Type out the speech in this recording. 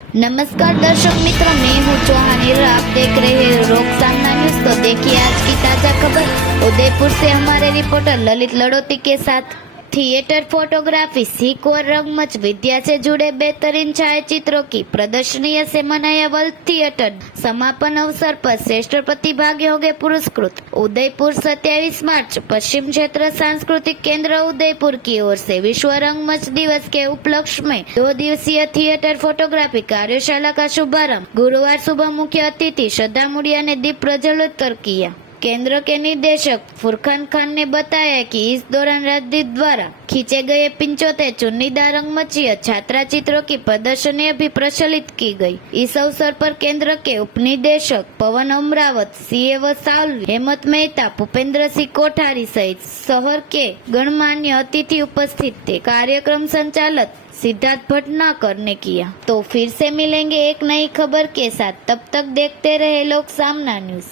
नमस्कार दर्शक मित्रों, मैं हूँ चौहान और आप देख रहे हैं रोक सामना न्यूज। तो देखिए आज की ताजा खबर। उदयपुर से हमारे रिपोर्टर ललित लड़ोती के साथ। थिएटर, फोटोग्राफी, सीख और रंगमंच विद्या से जुड़े बेहतरीन छायाचित्रों की प्रदर्शनी से मनाया वर्ल्ड थिएटर। समापन अवसर पर श्रेष्ठ प्रतिभागी होंगे पुरस्कृत। उदयपुर 27 मार्च पश्चिम क्षेत्र सांस्कृतिक केंद्र उदयपुर की ओर से विश्व रंगमंच दिवस के उपलक्ष्य में 2 दिवसीय थिएटर फोटोग्राफी कार्यशाला का शुभारंभ गुरुवार सुबह मुख्य अतिथि श्रद्धा मुड़िया ने दीप प्रज्वलित किया। केंद्र के निदेशक फुरकान खान ने बताया कि इस दौरान राजदीप द्वारा खींचे गए 75 चुन्नीदार रंगमंचीय छात्रा चित्रों की प्रदर्शनी भी प्रचलित की गई। इस अवसर पर केंद्र के उपनिदेशक पवन अमरावत, सीए व साल्वी, हेमंत मेहता, भूपेंद्र सिंह कोठारी सहित शहर के गणमान्य अतिथि उपस्थित थे। कार्यक्रम संचालक सिद्धार्थ भटनागर ने किया। तो फिर से मिलेंगे एक नई खबर के साथ, तब तक देखते रहे लोक सामना न्यूज।